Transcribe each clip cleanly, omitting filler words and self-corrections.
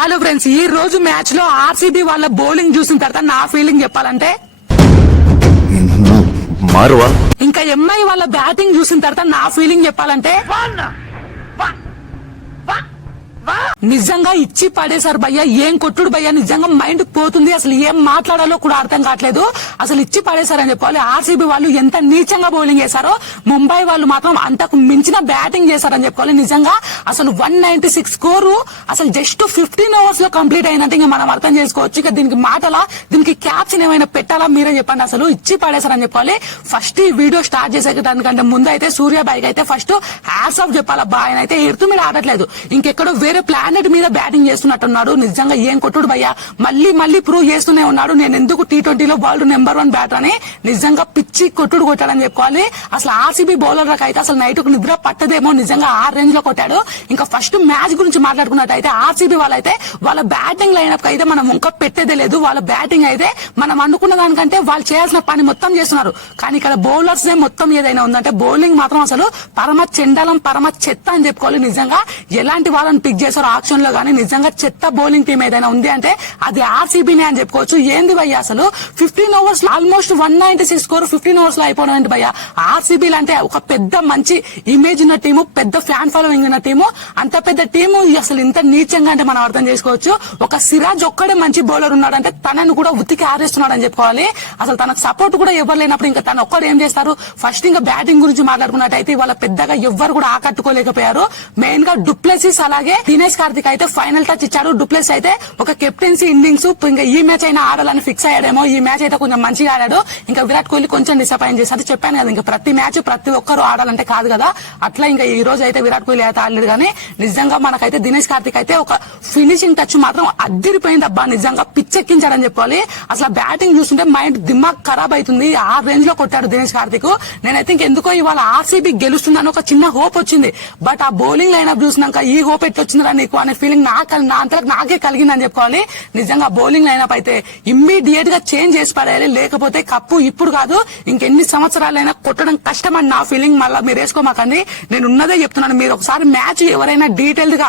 Hello friends, ఈ రోజు match లో ఆర్సీబీ వాళ్ళ బౌలింగ్ చూసిన తర్వాత నా ఫీలింగ్ చెప్పాలంటే మారువా, ఇంకా ఎంఐ వాళ్ళ బ్యాటింగ్ చూసిన తర్వాత నా ఫీలింగ్ చెప్పాలంటే నిజంగా ఇచ్చి పడేశారు భయ్య. ఏం కొట్టుడు భయ్య, నిజంగా మైండ్ పోతుంది. అసలు ఏం మాట్లాడాలో కూడా అర్థం కావట్లేదు. అసలు ఇచ్చి పడేశారని చెప్పుకోవాలి. ఆర్సీబీ వాళ్ళు ఎంత నీచంగా బౌలింగ్ చేశారో, ముంబై వాళ్ళు మాత్రం అంతకు మించిన బ్యాటింగ్ చేశారని చెప్పుకోవాలి. నిజంగా అసలు 196 స్కోరు అసలు జస్ట్ 15 ఓవర్స్ లో కంప్లీట్ అయిందంటే ఇంకా మనం అర్థం చేసుకోవచ్చు. ఇక దీనికి మాటలా, దీనికి క్యాప్షన్ ఏమైనా పెట్టాలా మీరే చెప్పండి. అసలు ఇచ్చి పడేశారని చెప్పుకోవాలి. ఫస్ట్ ఈ వీడియో స్టార్ట్ చేసేదానికంటే ముందు అయితే సూర్య బాయ్కి అయితే ఫస్ట్ హ్యాట్స్ ఆఫ్ చెప్పాలబ్బా. ఆయన అయితే ఎడుతూ మీద ఆడట్లేదు, ఇంకెక్కడో వేరే ప్లానెట్ మీద బ్యాటింగ్ చేస్తున్నట్టున్నాడు. నిజంగా ఏం కొట్టుడు భయ్యా, మళ్ళీ ప్రూవ్ చేస్తూనే ఉన్నాడు. నేను ఎందుకు T20లో వరల్డ్ నెంబర్ 1 బ్యాటర్ అని నిజంగా పిచ్చి కొట్టుడు కొట్టాడని చెప్పుకోవాలి. అసలు ఆర్సీబీ బౌలర్లకు అయితే అసలు నైట్ కు నిద్ర పట్టదేమో, నిజంగా ఆ రేంజ్ లో కొట్టాడు. ఇంకా ఫస్ట్ మ్యాచ్ గురించి మాట్లాడుకున్నట్టయితే ఆర్సీబీ వాళ్ళైతే వాళ్ళ బ్యాటింగ్ లైనప్ అయితే మనం ఇంకా పెట్టేదే లేదు. వాళ్ళ బ్యాటింగ్ అయితే మనం అనుకున్న దానికంటే వాళ్ళు చేయాల్సిన పని మొత్తం చేస్తున్నారు. కానీ ఇక్కడ బౌలర్స్ మొత్తం ఏదైనా ఉందంటే బౌలింగ్ మాత్రం అసలు పరమ చెండాలం, పరమ చెత్త అని చెప్పుకోవాలి. నిజంగా ఎలాంటి వాళ్ళని పిక్ చేశారు ఆక్షన్ లో గానీ, నిజంగా చెత్త బౌలింగ్ టీం ఏదైనా ఉంది అంటే అది ఆర్సీబీనే అని చెప్పుకోవచ్చు. ఏంది భయ్య అసలు 15 ఓవర్స్ ఆల్మోస్ట్ 196 స్కోర్ 15 ఓవర్స్ లో అయిపోవడం ఏంటి భయ్య. ఆర్సీబీ అంటే ఒక పెద్ద మంచి ఇమేజ్ ఉన్న టీము, పెద్ద ఫ్యాన్ ఫాలోయింగ్ ఉన్న టీము, అంత పెద్ద టీము అసలు ఇంత నీచంగా అంటే మనం అర్థం చేసుకోవచ్చు. ఒక సిరాజ్ ఒక్కడే మంచి బౌలర్ ఉన్నాడంటే తనను కూడా ఉతికి ఆరేస్తున్నాడు అని చెప్పుకోవాలి. అసలు తనకు సపోర్ట్ కూడా ఎవరు లేనప్పుడు ఇంకా తను ఒక్కడు ఏం చేస్తారు. ఫస్ట్ ఇంకా బ్యాటింగ్ గురించి మాట్లాడుకున్నట్టయితే ఇవాళ పెద్దగా ఎవ్వరు కూడా ఆకట్టుకోలేకపోయారు. మెయిన్ గా డూప్లెసిస్ అలాగే దినేష్ కార్తిక్ అయితే ఫైనల్ టచ్ ఇచ్చాడు. డూప్లెసిస్ అయితే ఒక కెప్టెన్సీ ఇన్నింగ్స్ ఇంకా ఈ మ్యాచ్ అయినా ఆడాలని ఫిక్స్ అయ్యాడేమో. ఈ మ్యాచ్ అయితే కొంచెం మంచిగా ఆడాడు. ఇంకా విరాట్ కోహ్లీ కొంచెం డిసప్పాయింట్ చేశారు. చెప్పాను కదా, ఇంకా ప్రతి మ్యాచ్ ప్రతి ఒక్కరు ఆడాలంటే కాదు కదా. అట్లా ఇంకా ఈ రోజు అయితే విరాట్ కోహ్లీ అయితే ఆడలేదు. కానీ నిజంగా మనకైతే దినేష్ కార్తిక్ అయితే ఒక ఫినిషింగ్ టచ్ మాత్రం అద్దిరిపోయింది అబ్బా. నిజంగా పిచ్చెక్కించాడని చెప్పుకోవాలి. అసలు బ్యాటింగ్ చూస్తుంటే మైండ్ దిమాగ్ ఖరాబ్ అవుతుంది. ఆ రేంజ్ లో కొట్టాడు దినేష్ కార్తిక్. నేనైతే ఇంకెందుకో ఇవాళ ఆర్సీబీ గెలుస్తుందని ఒక చిన్న హోప్ వచ్చింది. బట్ ఆ బౌలింగ్ లైనప్ చూసినాక ఈ హోప్ ఎట్లా వచ్చిందిరా నీకు అనే ఫీలింగ్ నాకే కలిగిందని చెప్పుకోవాలి. నిజంగా బౌలింగ్ లైనప్ అయితే ఇమ్మీడియట్ గా చేంజ్ చేసి పడేయాలి. లేకపోతే కప్పు ఇప్పుడు కాదు ఇంకెన్ని సంవత్సరాలైనా కొట్టడం కష్టం అని నా ఫీలింగ్. మళ్ళీ మీరు వేసుకోమాకండి, నేను ఉన్నదే చెప్తున్నాను. మీరు ఒకసారి మ్యాచ్ ఎవరైనా డీటెయిల్డ్ గా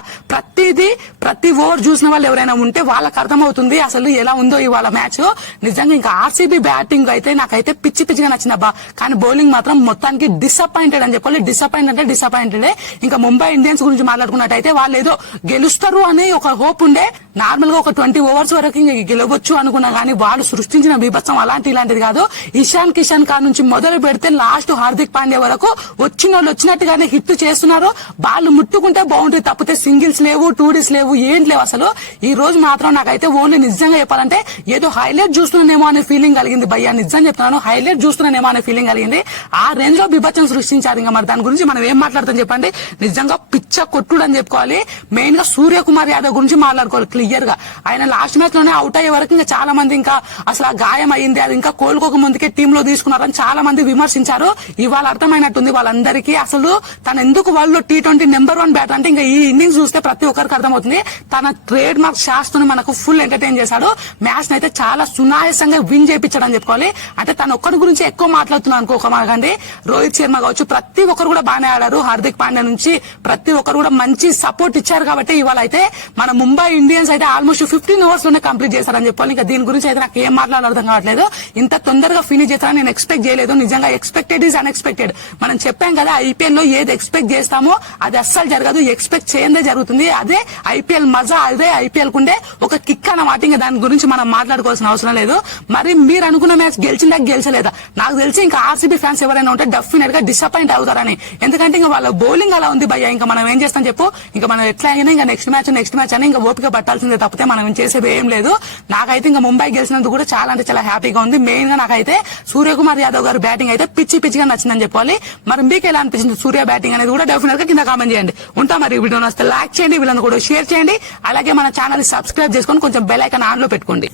ప్రతి ఓవర్ చూసిన వాళ్ళు ఎవరైనా ఉంటే వాళ్ళకి అర్థమవుతుంది అసలు ఎలా ఉందో ఇవాళ మ్యాచ్. నిజంగా ఇంకా ఆర్సీబీ బ్యాటింగ్ అయితే నాకైతే పిచ్చిగా నచ్చిందబ్బా. కానీ బౌలింగ్ మాత్రం మొత్తానికి డిసప్పాయింటెడ్ అని చెప్పాలి. డిసప్పాయింటెడ్. ఇంకా ముంబై ఇండియన్స్ గురించి మాట్లాడుకున్నట్టయితే వాళ్ళు ఏదో గెలుస్తారు అనే ఒక హోప్ ఉండే. నార్మల్ గా ఒక 20 ఓవర్స్ వరకు గెలవచ్చు అనుకున్నా కానీ వాళ్ళు సృష్టించిన బీభత్సం ఇలాంటిది కాదు. ఇషాన్ కిషన్ ఖాన్ నుంచి మొదలు పెడితే లాస్ట్ హార్దిక్ పాండ్యా వరకు వచ్చిన వాళ్ళు వచ్చినట్టుగానే హిట్ చేస్తున్నారు. బాల్ ముట్టుకుంటే బౌండరీ తప్పితే సింగిల్స్ లేవు, 2Ds లేవు, ఏం లేవు అసలు. ఈ రోజు మాత్రం నాకైతే ఓన్లీ నిజంగా చెప్పాలంటే ఏదో హైలైట్ చూస్తున్నానేమో అనే ఫీలింగ్ కలిగింది భయ్యా. నిజం చెప్తున్నాను, హైలైట్ చూస్తున్నానేమో అనే ఫీలింగ్ కలిగింది. ఆ రేంజ్ లో బీభత్సం సృష్టించారు. ఇంకా మరి దాని గురించి మనం ఏం మాట్లాడతాం చెప్పండి. నిజంగా పిచ్చ కొట్టుడు అని చెప్పుకోవాలి. మెయిన్ గా సూర్యకుమార్ యాదవ్ గురించి మాట్లాడుకోవాలి క్లియర్ గా. ఆయన లాస్ట్ మ్యాచ్ లోనే అవుట్ అయ్యే వరకు ఇంకా చాలా మంది ఇంకా అసలు ఆ గాయం అయింది, అది ఇంకా కోలుకోక ముందుకే టీమ్ లో తీసుకున్నారని చాలా మంది విమర్శించారు. ఇవాళ అర్థమైనట్టుంది వాళ్ళందరికీ అసలు తను ఎందుకు వరల్డ్ లో T20 నెంబర్ 1 బ్యాటర్ అంటే. ఇంకా ఈ ఇన్నింగ్స్ చూస్తే ప్రతి ఒక్కరికి అర్థమవుతుంది. తన ట్రేడ్ మార్క్ షాట్స్ తో మనకు ఫుల్ ఎంటర్టైన్ చేశాడు. మ్యాచ్ అయితే చాలా సునాయాసంగా విన్ చేయించాడు అని చెప్పుకోవాలి. అంటే తన ఒక్కడి గురించి ఎక్కువ మాట్లాడుతున్నాను అనుకోకమాకండి. రోహిత్ శర్మ కావచ్చు, ప్రతి ఒక్కరు కూడా బాగానే ఆడారు. హార్దిక్ పాండ్యా నుంచి ప్రతి ఒక్కరు కూడా మంచి సపోర్ట్ ఇచ్చారు. కాబట్టి ఇవాళ అయితే మన ముంబై ఇండియన్స్ అయితే ఆల్మోస్ట్ 15 ఓవర్స్ లోనే కంప్లీట్ చేశారని చెప్పాలి. ఇంకా దీని గురించి అయితే నాకు ఏం మాట్లాడాలో అర్థం కావట్లేదు. ఇంత తొందరగా ఫినిష్ చేస్తారని నేను ఎక్స్పెక్ట్ చేయలేదు. నిజంగా ఎక్స్పెక్టెడ్ ఈజ్ అన్ఎక్స్పెక్టెడ్. మనం చెప్పాం కదా, ఐపీఎల్ లో ఏది ఎక్స్పెక్ట్ చేస్తామో అది అస్సలు జరగదు. ఎక్స్పెక్ట్ చేయందే జరుగుతుంది. అదే ఐపీఎల్ మజా, అదే ఐపీఎల్ కుండే ఒక కిక్ అన్నమాట. ఇంకా దాని గురించి మనం మాట్లాడుకోవాల్సిన అవసరం లేదు. మరి మీరు అనుకున్న మ్యాచ్ గెలిచిందా గెలిచలేదా నాకు తెలిసి ఇంకా ఆర్సీబీ ఫ్యాన్స్ ఎవరైనా ఉంటే డెఫినెట్ గా డిసప్పాయింట్ అవుతారని. ఎందుకంటే ఇంకా వాళ్ళ బౌలింగ్ అలా ఉంది భయ్య. ఇంకా మనం ఏం చేస్తాం చెప్పు. ఇంకా మనం ఎట్లా అయినా ఇంకా నెక్స్ట్ మ్యాచ్ అని ఇంకా ఓపిక పట్టాల్సిందే తప్పితే మనం చేసేది ఏం లేదు. నాకైతే ఇంకా ముంబై గెలిచినందుకు కూడా చాలా అంటే చాలా హ్యాపీగా ఉంది. మెయిన్ గా నాకైతే సూర్యకుమార్ యాదవ్ గారు బ్యాటింగ్ అయితే పిచ్చిగా నచ్చిందని చెప్పాలి. మరి మీకు ఎలా అనిపించింది సూర్య బ్యాటింగ్ అనేది కూడా డెఫినెట్ గా కింద కామెంట్ చేయండి. ఉంటా మరి వీడియో నచ్చితే లైక్ చేయండి, వీళ్ళని కూడా షేర్ చేయండి. అలాగే మన ఛానల్ సబ్స్క్రైబ్ చేసుకొని కొంచెం బెల్ ఐకాన్ ఆన్ లో పెట్టుకోండి.